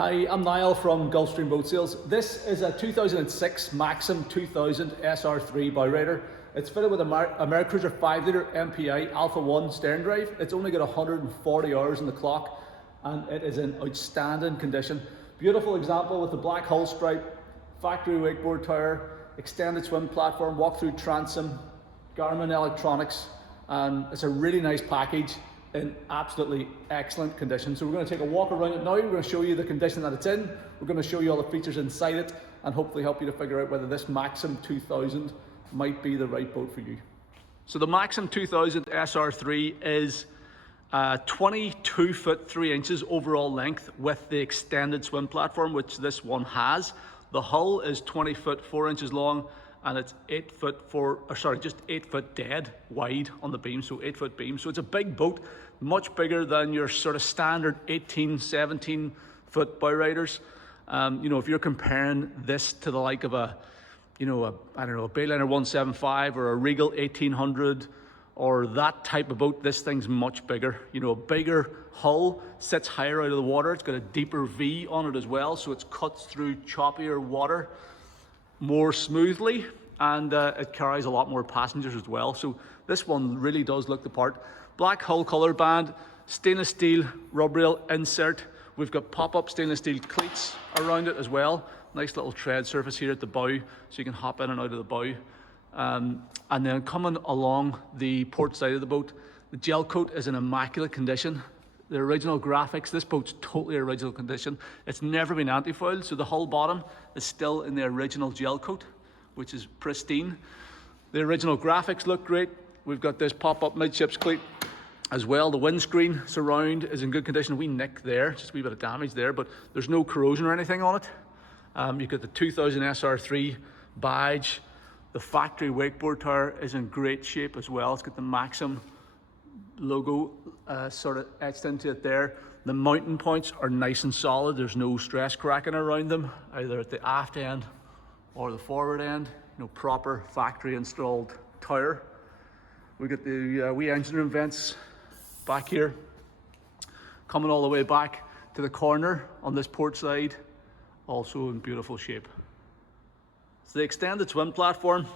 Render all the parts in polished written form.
Hi, I'm Niall from Gulfstream Boat Sales. This is a 2006 Maxum 2000 SR3 bow rider. It's fitted with a MerCruiser 5-litre MPI Alpha 1 stern drive. It's only got 140 hours on the clock and it is in outstanding condition. Beautiful example with the black hull stripe, factory wakeboard tower, extended swim platform, walk-through transom, Garmin electronics, and it's a really nice package in absolutely excellent condition. So we're going to take a walk around it now. We're going to show you the condition that it's in. We're going to show you all the features inside it and hopefully help you to figure out whether this Maxum 2000 might be the right boat for you. So the Maxum 2000 SR3 is 22 foot 3 inches overall length with the extended swim platform, which this one has. The hull is 20 foot 4 inches long and it's 8 foot dead wide on the beam, so 8 foot beam. So it's a big boat, much bigger than your sort of standard 18, 17 foot bow riders. If you're comparing this to the like of a Bayliner 175 or a Regal 1800 or that type of boat, this thing's much bigger. A bigger hull, sits higher out of the water. It's got a deeper V on it as well, so it cuts through choppier water more smoothly, and it carries a lot more passengers as well. So this one really does look the part. Black hull color band, stainless steel rub rail insert. We've got pop-up stainless steel cleats around it as well. Nice little tread surface here at the bow, so you can hop in and out of the bow. And then coming along the port side of the boat, the gel coat is in immaculate condition. The original graphics, this boat's totally original condition. It's never been anti-foiled, so the hull bottom is still in the original gel coat, which is pristine. The original graphics look great. We've got this pop-up midships cleat as well. The windscreen surround is in good condition. We nick there, just a wee bit of damage there, but there's no corrosion or anything on it. You've got the 2000 SR3 badge. The factory wakeboard tower is in great shape as well. It's got the Maxum logo sort of etched into it there. The mounting points are nice and solid. There's no stress cracking around them, either at the aft end or the forward end. Proper factory installed tower. We got the wee engine room vents back here, coming all the way back to the corner on this port side, also in beautiful shape. So the extended swim platform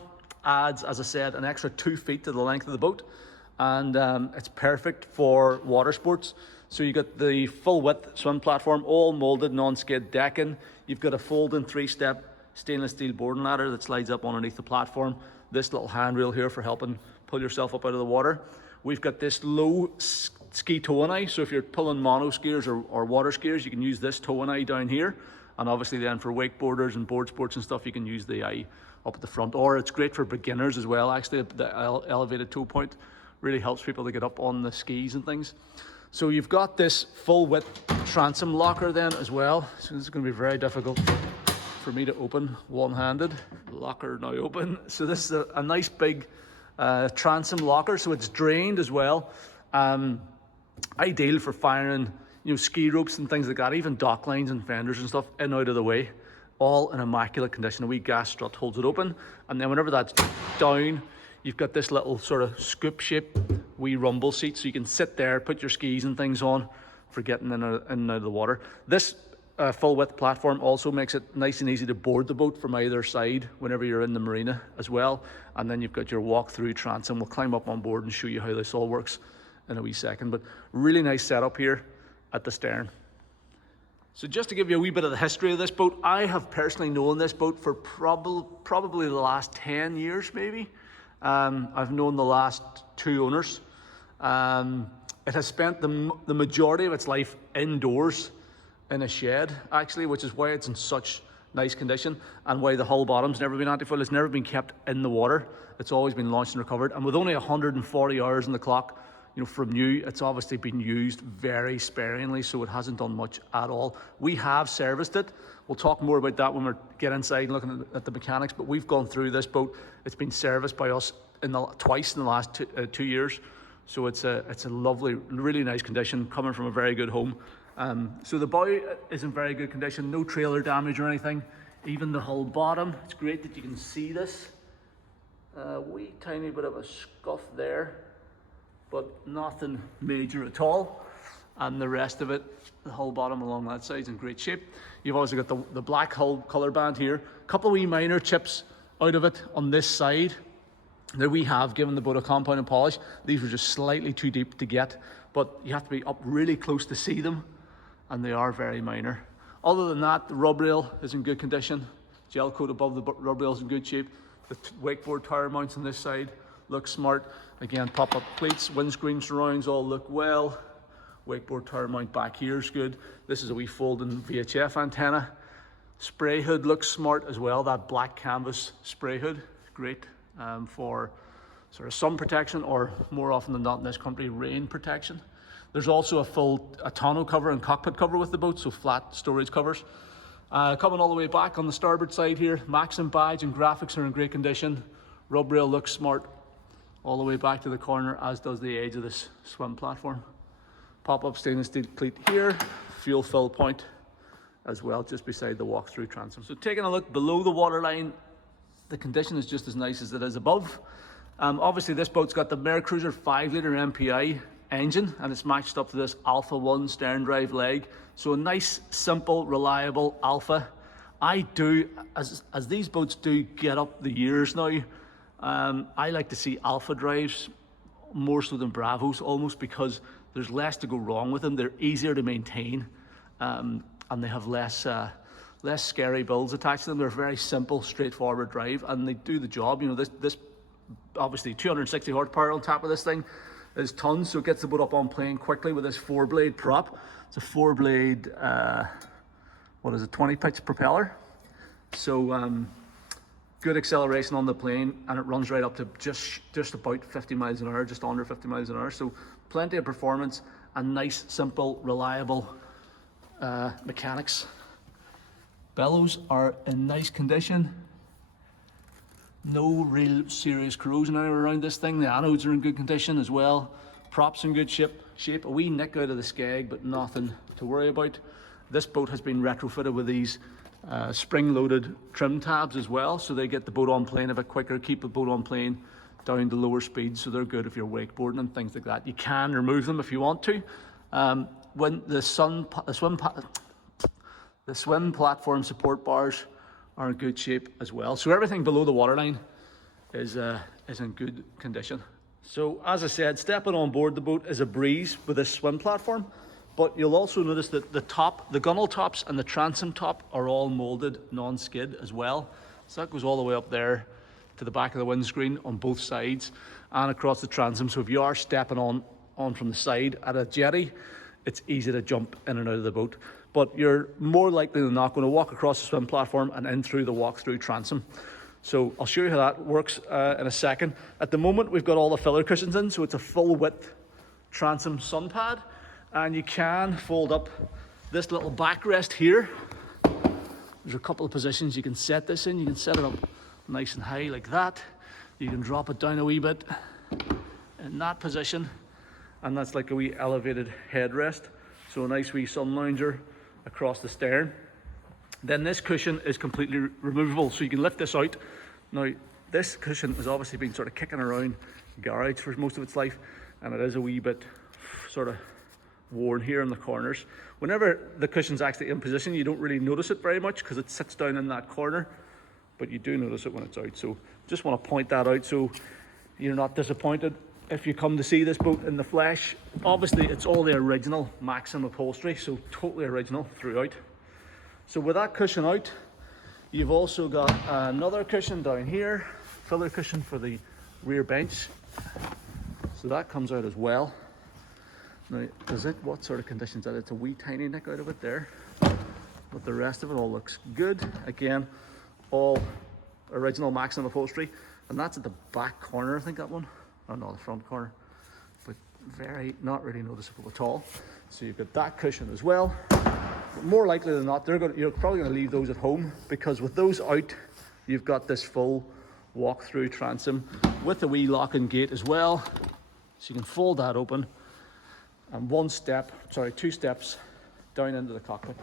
adds, as I said, an extra 2 feet to the length of the boat, and it's perfect for water sports. So you got the full width swim platform, all molded non-skid decking. You've got a folding 3-step stainless steel boarding ladder that slides up underneath the platform. This little handrail here for helping pull yourself up out of the water. We've got this low ski tow eye, so if you're pulling mono skiers or water skiers, you can use this tow eye down here. And obviously then for wakeboarders and board sports and stuff, you can use the eye up at the front. Or it's great for beginners as well, actually. The elevated tow point really helps people to get up on the skis and things. So you've got this full width transom locker then as well. So this is going to be very difficult for me to open one-handed. Locker now open. So this is a nice big transom locker, so it's drained as well. Ideal for firing ski ropes and things like that, even dock lines and fenders and stuff in out of the way, all in immaculate condition. A wee gas strut holds it open, and then whenever that's down, you've got this little sort of scoop shape wee rumble seat, so you can sit there, put your skis and things on for getting in and out of the water. This full width platform also makes it nice and easy to board the boat from either side whenever you're in the marina as well. And then you've got your walk-through transom. We'll climb up on board and show you how this all works in a wee second, but really nice setup here at the stern. So just to give you a wee bit of the history of this boat, I have personally known this boat for probably the last 10 years maybe. I've known the last 2 owners. It has spent the majority of its life indoors in a shed actually, which is why it's in such nice condition and why the hull bottom's never been anti-foiled. It's never been kept in the water. It's always been launched and recovered, and with only 140 hours on the clock, from new, it's obviously been used very sparingly, so it hasn't done much at all. We have serviced it. We'll talk more about that when we get inside and looking at the mechanics, but we've gone through this boat. It's been serviced by us twice in the last 2 years. So it's a lovely, really nice condition, coming from a very good home. So the bow is in very good condition, no trailer damage or anything. Even the hull bottom, it's great that you can see this. Wee tiny bit of a scuff there, but nothing major at all. and the rest of it, the whole bottom along that side is in great shape. You've also got the black hull colour band here. A couple of wee minor chips out of it on this side that we have given the boat a compound and polish. These were just slightly too deep to get, but you have to be up really close to see them, and they are very minor. Other than that, the rub rail is in good condition. Gel coat above the rub rail is in good shape. The wakeboard tower mounts on this side look smart. Again, pop-up plates, windscreen surrounds all look well. Wakeboard tower mount back here is good. This is a wee folding VHF antenna. Spray hood looks smart as well. That black canvas spray hood, great for sort of sun protection, or more often than not in this country, rain protection. There's also a full tonneau cover and cockpit cover with the boat, so flat storage covers. Coming all the way back on the starboard side here, Maxum badge and graphics are in great condition. Rub rail looks smart all the way back to the corner, as does the edge of this swim platform. Pop-up stainless steel cleat here, fuel fill point as well, just beside the walk-through transom. So taking a look below the waterline, the condition is just as nice as it is above. Obviously this boat's got the MerCruiser 5-litre MPI engine, and it's matched up to this Alpha 1 stern drive leg. So a nice, simple, reliable Alpha. I do, as these boats do get up the years now, I like to see Alpha drives more so than Bravos, almost, because there's less to go wrong with them. They're easier to maintain, and they have less scary builds attached to them. They're a very simple, straightforward drive, and they do the job. You know, this obviously 260 horsepower on top of this thing is tons, so it gets the boat up on plane quickly with this 4-blade prop. It's a 4-blade, 20-pitch propeller. So good acceleration on the plane, and it runs right up to just about 50 miles an hour, just under 50 miles an hour. So plenty of performance and nice, simple, reliable mechanics. Bellows are in nice condition. No real serious corrosion anywhere around this thing. The anodes are in good condition as well. Props in good shape. A wee nick out of the skeg, but nothing to worry about. This boat has been retrofitted with these spring-loaded trim tabs as well, so they get the boat on plane a bit quicker, keep the boat on plane down to lower speeds, so they're good if you're wakeboarding and things like that. You can remove them if you want to. When the swim platform support bars are in good shape as well. So everything below the waterline is in good condition. So as I said, stepping on board the boat is a breeze with this swim platform, but you'll also notice that the gunnel tops and the transom top are all molded non-skid as well. So that goes all the way up there to the back of the windscreen on both sides and across the transom. So if you are stepping on from the side at a jetty, it's easy to jump in and out of the boat. But you're more likely than not going to walk across the swim platform and in through the walk-through transom. So I'll show you how that works in a second. At the moment, we've got all the filler cushions in, so it's a full-width transom sun pad. And you can fold up this little backrest here. There's a couple of positions you can set this in. You can set it up nice and high like that. You can drop it down a wee bit in that position, and that's like a wee elevated headrest. So a nice wee sun lounger across the stern. Then this cushion is completely removable, so you can lift this out. Now, this cushion has obviously been sort of kicking around the garage for most of its life, and it is a wee bit sort of worn here in the corners. Whenever the cushion's actually in position, you don't really notice it very much because it sits down in that corner, but you do notice it when it's out. So just want to point that out so you're not disappointed if you come to see this boat in the flesh. Obviously, it's all the original Maxum upholstery, so totally original throughout. So with that cushion out, you've also got another cushion down here, filler cushion for the rear bench. So that comes out as well. Now, what sort of conditions that? It's a wee tiny nick out of it there, but the rest of it all looks good. Again, all original Maxum upholstery, and that's at the back corner, I think that one. Oh no, the front corner, but not really noticeable at all. So you've got that cushion as well. But more likely than not, you're probably going to leave those at home, because with those out, you've got this full walk-through transom with a wee lock and gate as well. So you can fold that open, and two steps down into the cockpit.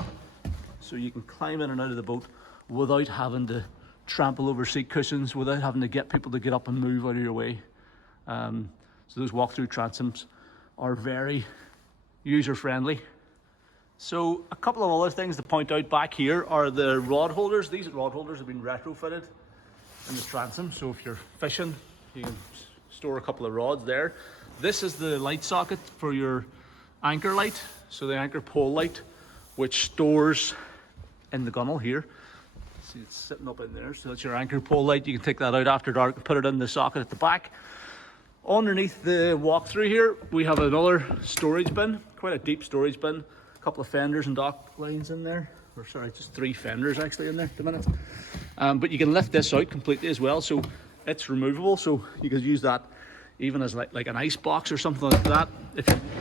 So you can climb in and out of the boat without having to trample over seat cushions, without having to get people to get up and move out of your way. So those walk-through transoms are very user friendly. So a couple of other things to point out back here are the rod holders. These rod holders have been retrofitted in the transom, so if you're fishing you can store a couple of rods there. This is the light socket for your anchor light, so the anchor pole light, which stores in the gunnel here. See, it's sitting up in there, so that's your anchor pole light. You can take that out after dark and put it in the socket at the back. Underneath the walkthrough here we have another storage bin, quite a deep storage bin, a couple of fenders and dock lines in there, or sorry, just 3 fenders actually in there at the minute. But you can lift this out completely as well, so it's removable, so you could use that even as like an ice box or something like that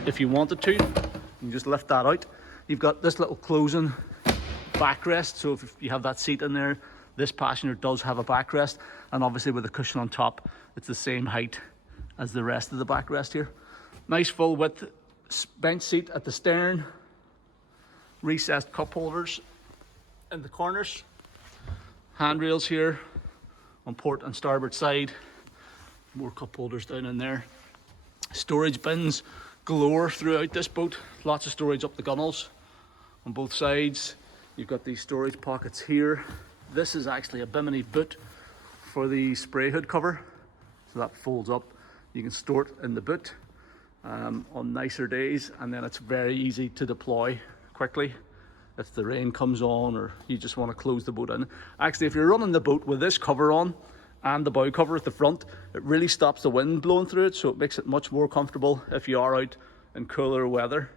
if you wanted to. You can just lift that out. You've got this little closing backrest, so if you have that seat in there, this passenger does have a backrest, and obviously with the cushion on top it's the same height as the rest of the backrest here. Nice full width bench seat at the stern, recessed cup holders in the corners, handrails here on port and starboard side, more cup holders down in there. Storage bins galore throughout this boat, lots of storage up the gunnels on both sides. You've got these storage pockets here. This is actually a bimini boot for the spray hood cover, so that folds up. You can store it in the boot on nicer days, and then it's very easy to deploy quickly if the rain comes on or you just want to close the boat in. Actually, if you're running the boat with this cover on and the bow cover at the front, it really stops the wind blowing through it, so it makes it much more comfortable if you are out in cooler weather.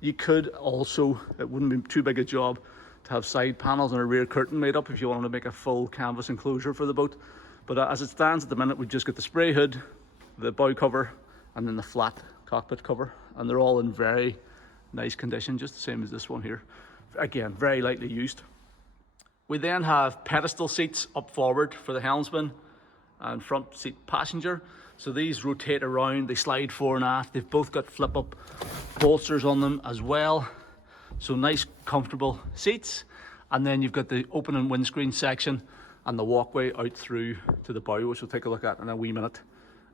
You could also, it wouldn't be too big a job to have side panels and a rear curtain made up if you wanted to make a full canvas enclosure for the boat. But as it stands at the minute, we've just got the spray hood, the bow cover, and then the flat cockpit cover, and they're all in very nice condition, just the same as this one here. Again, very lightly used. We then have pedestal seats up forward for the helmsman and front seat passenger. So these rotate around, they slide fore and aft. They've both got flip up bolsters on them as well. So nice comfortable seats. And then you've got the opening windscreen section and the walkway out through to the bow, which we'll take a look at in a wee minute.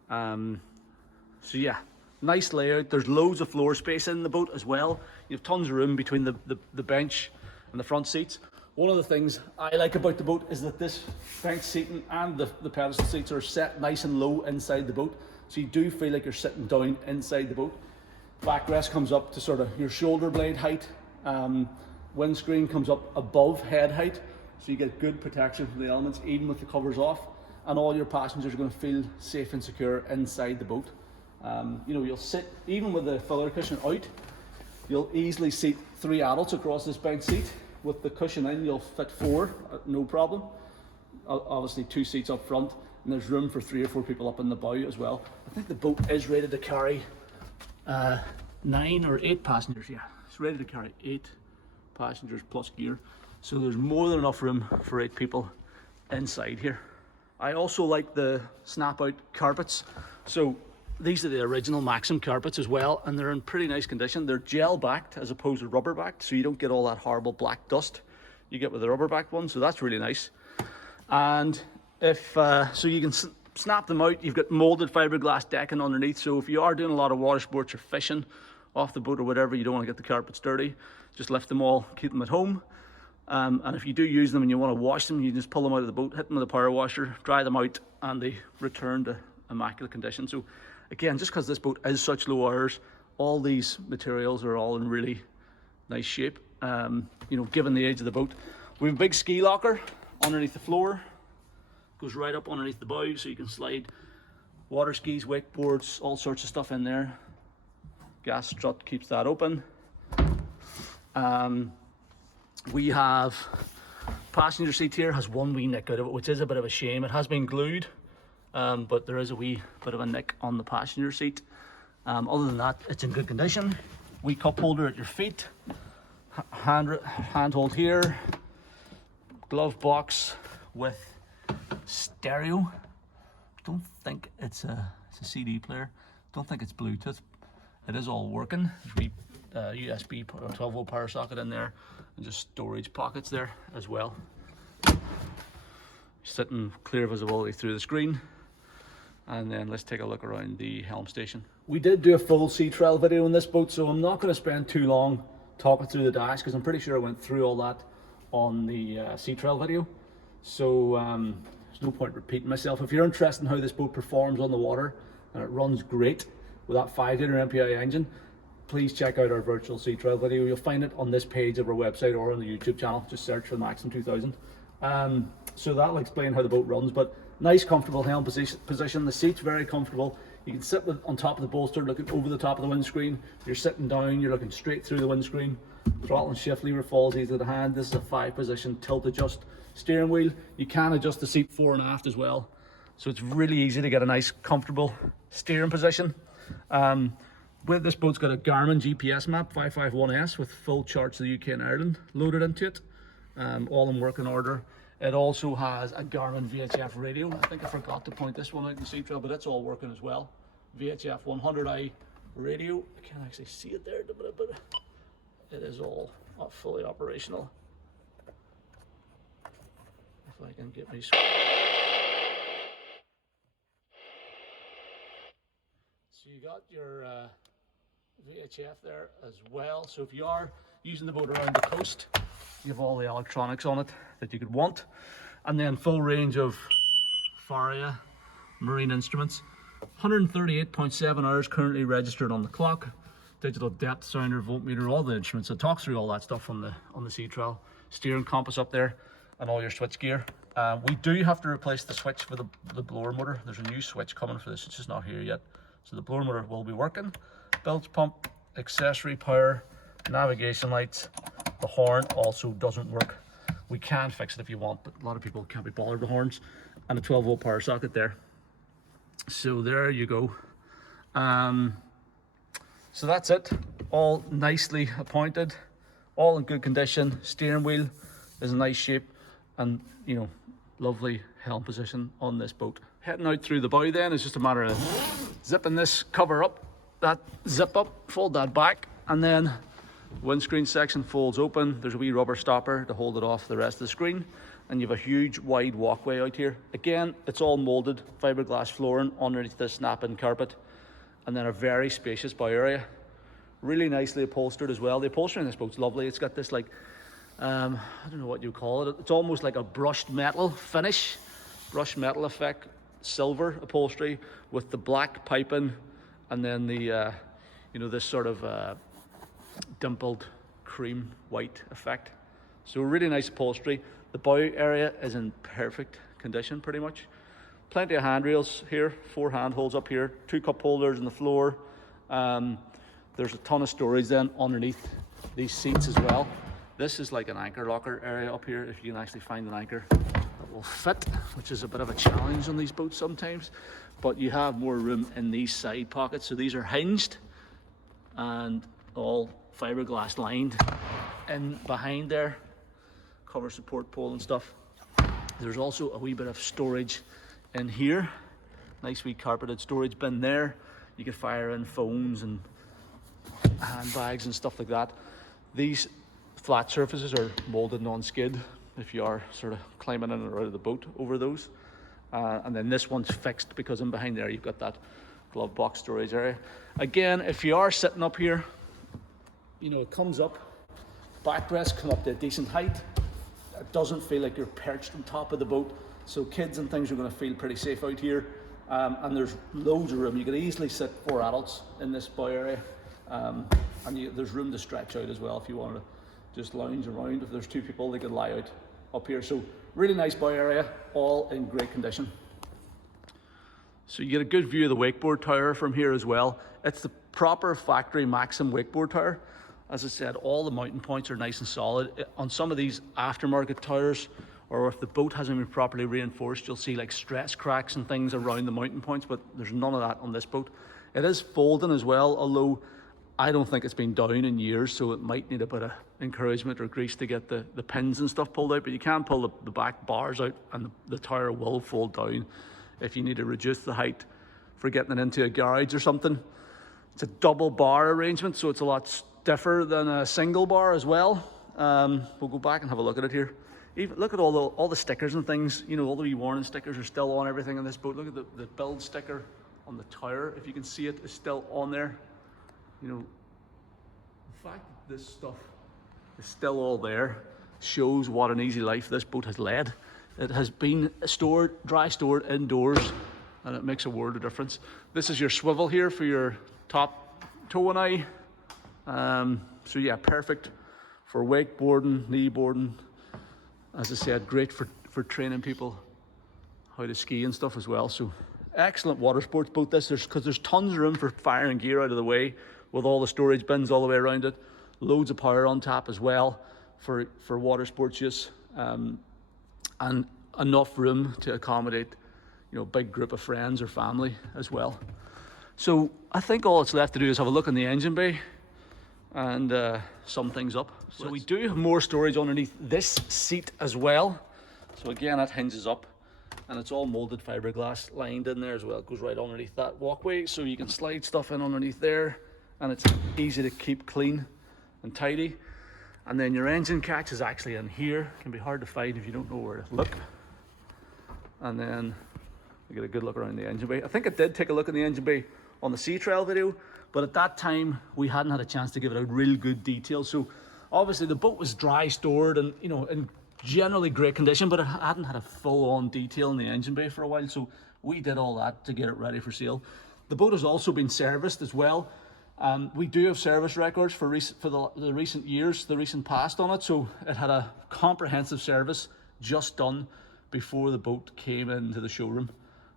So yeah, nice layout. There's loads of floor space in the boat as well. You have tons of room between the bench and the front seats. One of the things I like about the boat is that this bench seating and the pedestal seats are set nice and low inside the boat, so you do feel like you're sitting down inside the boat. Backrest comes up to sort of your shoulder blade height. Windscreen comes up above head height, so you get good protection from the elements even with the covers off, and all your passengers are going to feel safe and secure inside the boat. You know, you'll sit, even with the filler cushion out, you'll easily seat 3 adults across this bench seat. With the cushion in, you'll fit 4, no problem. Obviously 2 seats up front, and there's room for 3 or 4 people up in the bow as well. I think the boat is rated to carry 9 or 8 passengers. Yeah, it's rated to carry 8 passengers plus gear, so there's more than enough room for 8 people inside here. I also like the snap out carpets. So these are the original Maxum carpets as well, and they're in pretty nice condition. They're gel backed as opposed to rubber backed, so you don't get all that horrible black dust you get with the rubber backed one, so that's really nice. And if so you can snap them out. You've got molded fiberglass decking underneath, so if you are doing a lot of water sports or fishing off the boat or whatever, you don't want to get the carpets dirty, just lift them all, keep them at home. And if you do use them and you want to wash them, you just pull them out of the boat, hit them with a power washer, dry them out, and they return to immaculate condition. So again, just because this boat is such low hours, all these materials are all in really nice shape. You know, given the age of the boat. We have a big ski locker underneath the floor, goes right up underneath the bow, so you can slide water skis, wakeboards, all sorts of stuff in there. Gas strut keeps that open. We have passenger seat here, has one wee nick out of it, which is a bit of a shame. It has been glued, but there is a wee bit of a nick on the passenger seat. Other than that, it's in good condition. Wee cup holder at your feet, handhold here, glove box with stereo. Don't think it's a CD player. Don't think it's Bluetooth. It is all working. There's USB 12-volt power socket in there, and just storage pockets there as well. Sitting clear visibility through the screen. And then let's take a look around the helm station. We did do a full sea trial video on this boat, so I'm not going to spend too long talking through the dash because I'm pretty sure I went through all that on the sea trial video. So there's no point repeating myself. If you're interested in how this boat performs on the water, and it runs great with that 5-litre MPI engine, please check out our virtual sea trial video. You'll find it on this page of our website or on the YouTube channel. Just search for Maxum 2000. So that'll explain how the boat runs, but nice comfortable helm position. The seat's very comfortable. You can sit on top of the bolster looking over the top of the windscreen. You're sitting down, you're looking straight through the windscreen. Throttle and shift lever falls easy to the hand. This is a 5-position tilt adjust steering wheel. You can adjust the seat fore and aft as well. So it's really easy to get a nice comfortable steering position. With this boat's got a Garmin GPS map 551S with full charts of the UK and Ireland loaded into it, all in working order. It also has a Garmin VHF radio. I think I forgot to point this one out in the sea trail, but it's all working as well. VHF 100i radio. I can't actually see it there, but it is all fully operational. If I can get me. So you got your VHF there as well. So if you are using the boat around the coast, you have all the electronics on it that you could want. And then full range of Faria marine instruments. 138.7 hours currently registered on the clock. Digital depth sounder, voltmeter, all the instruments. It talks through all that stuff on the sea trial. Steering compass up there and all your switch gear. We do have to replace the switch for the blower motor. There's a new switch coming for this, it's just not here yet. So the blower motor will be working. Bilge pump, accessory power, navigation lights. The horn also doesn't work. We can fix it if you want, but a lot of people can't be bothered with horns. And a 12-volt power socket there. So there you go. So that's it. All nicely appointed, all in good condition. Steering wheel is in nice shape, and you know, lovely helm position on this boat. Heading out through the bow then is just a matter of zipping this cover up, that zip up, fold that back, and then windscreen section folds open. There's a wee rubber stopper to hold it off the rest of the screen, and you have a huge wide walkway out here. Again, it's all molded fiberglass flooring underneath this snap-in carpet, and then a very spacious bow area, really nicely upholstered as well. The upholstery in this boat's lovely. It's got this like I don't know what you call it. It's almost like a brushed metal finish, brushed metal effect, silver upholstery with the black piping, and then the you know, this sort of dimpled cream white effect. So really nice upholstery. The bow area is in perfect condition pretty much. Plenty of handrails here, 4 handholds up here, 2 cup holders on the floor. There's a ton of storage then underneath these seats as well. This is like an anchor locker area up here, if you can actually find an anchor that will fit, which is a bit of a challenge on these boats sometimes. But you have more room in these side pockets. So these are hinged and all fiberglass lined. And behind there, cover support pole and stuff. There's also a wee bit of storage in here. Nice wee carpeted storage bin there. You can fire in phones and handbags and stuff like that. These flat surfaces are molded non-skid if you are sort of climbing in and out of the boat over those. And then this one's fixed because in behind there you've got that glove box storage area. Again, if you are sitting up here, you know, it comes up, backrest come up to a decent height. It doesn't feel like you're perched on top of the boat, so kids and things are going to feel pretty safe out here. And there's loads of room. You could easily sit 4 adults in this bow area, and there's room to stretch out as well if you want to just lounge around. If there's 2 people, they could lie out up here. So really nice bow area, all in great condition. So you get a good view of the wakeboard tower from here as well. It's the proper factory Maxum wakeboard tower. As I said, all the mounting points are nice and solid. On some of these aftermarket towers, or if the boat hasn't been properly reinforced, you'll see like stress cracks and things around the mounting points, but there's none of that on this boat. It is folding as well, although I don't think it's been down in years, so it might need a bit of encouragement or grease to get the pins and stuff pulled out, but you can pull the back bars out and the tower will fold down if you need to reduce the height for getting it into a garage or something. It's a double bar arrangement, so it's a lot stiffer than a single bar as well. We'll go back and have a look at it here. Even look at all the stickers and things. You know, all the wee warning stickers are still on everything in this boat. Look at the build sticker on the tower. If you can see it, is still on there. You know, the fact that this stuff is still all there shows what an easy life this boat has led. It has been stored, dry stored indoors, and it makes a world of difference. This is your swivel here for your top tow and eye. So yeah, perfect for wakeboarding, kneeboarding. As I said, great for training people how to ski and stuff as well. So excellent water sports boat this, because there's tons of room for firing gear out of the way with all the storage bins all the way around it. Loads of power on tap as well for water sports use, and enough room to accommodate, you know, a big group of friends or family as well. So I think all that's left to do is have a look in the engine bay and sum things up. So we do have more storage underneath this seat as well. So again, that hinges up, and it's all molded fiberglass lined in there as well. It goes right underneath that walkway, so you can slide stuff in underneath there, and it's easy to keep clean and tidy. And then your engine catch is actually in here. It can be hard to find if you don't know where to look. And then you get a good look around the engine bay. I think I did take a look in the engine bay on the sea trail video, but at that time we hadn't had a chance to give it a real good detail. So obviously the boat was dry stored and, you know, in generally great condition, but it hadn't had a full-on detail in the engine bay for a while. So we did all that to get it ready for sale. The boat has also been serviced as well. We do have service records for the recent years, the recent past on it. So it had a comprehensive service just done before the boat came into the showroom.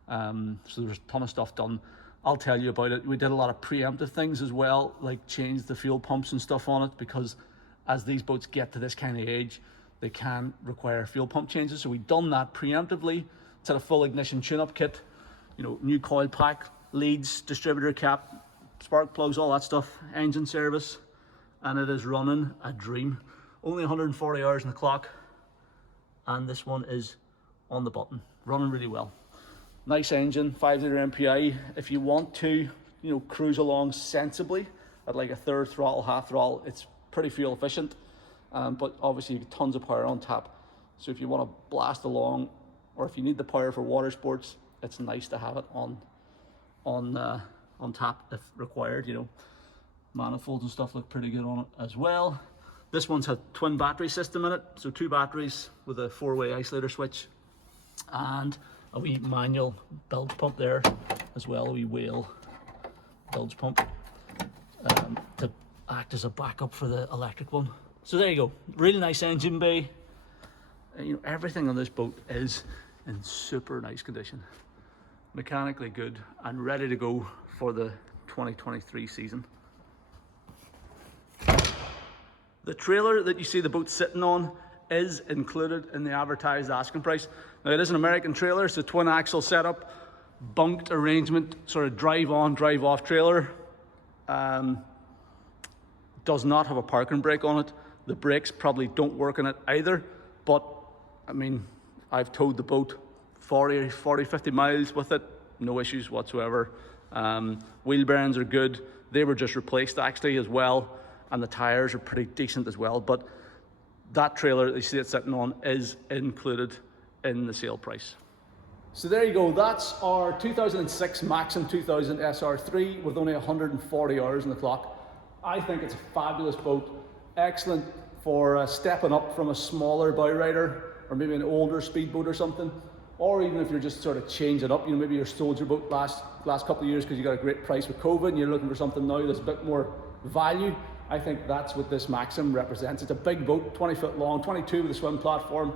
So there was a ton of stuff done. I'll tell you about it. We did a lot of preemptive things as well, like change the fuel pumps and stuff on it, because as these boats get to this kind of age, they can require fuel pump changes. So we've done that preemptively. It's had a full ignition tune-up kit, you know, new coil pack, leads, distributor cap, spark plugs, all that stuff, engine service, and it is running a dream. Only 140 hours on the clock, and this one is on the button, running really well. Nice engine, 5 litre MPI. If you want to, you know, cruise along sensibly at like a third throttle, half throttle, it's pretty fuel efficient, but obviously you get tons of power on tap. So if you want to blast along, or if you need the power for water sports, it's nice to have it on tap if required. You know, manifolds and stuff look pretty good on it as well. This one's a twin battery system in it, so 2 batteries with a 4-way isolator switch, and a wee manual bilge pump there as well, a wee whale bilge pump to act as a backup for the electric one. So there you go, really nice engine bay. You know, everything on this boat is in super nice condition, mechanically good and ready to go for the 2023 season. The trailer that you see the boat sitting on is included in the advertised asking price. Now it is an American trailer, it's a twin axle setup, bunked arrangement, sort of drive on, drive off trailer. Does not have a parking brake on it. The brakes probably don't work on it either, but I mean, I've towed the boat 40, 50 miles with it, no issues whatsoever. Wheel bearings are good. They were just replaced actually as well, and the tires are pretty decent as well, but that trailer that you see it sitting on is included in the sale price. So there you go, that's our 2006 Maxum 2000 SR3 with only 140 hours on the clock. I think it's a fabulous boat, excellent for stepping up from a smaller bow rider or maybe an older speedboat or something, or even if you're just sort of changing up, you know, maybe your soldier boat last couple of years because you got a great price with COVID and you're looking for something now that's a bit more value. I think that's what this Maxum represents. It's a big boat, 20 foot long, 22 with a swim platform,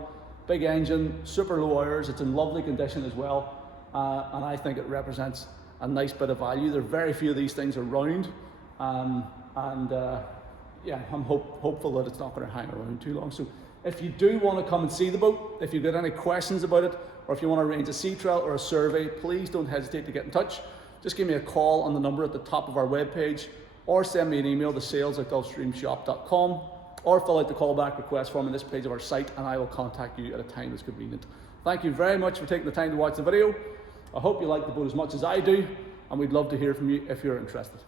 big engine, super low hours. It's in lovely condition as well. And I think it represents a nice bit of value. There are very few of these things around. Yeah, I'm hopeful that it's not going to hang around too long. So if you do want to come and see the boat, if you've got any questions about it, or if you want to arrange a sea trial or a survey, please don't hesitate to get in touch. Just give me a call on the number at the top of our webpage, or send me an email to sales@gulfstreamshop.com, or fill out the callback request form on this page of our site, and I will contact you at a time that's convenient. Thank you very much for taking the time to watch the video. I hope you like the boat as much as I do, and we'd love to hear from you if you're interested.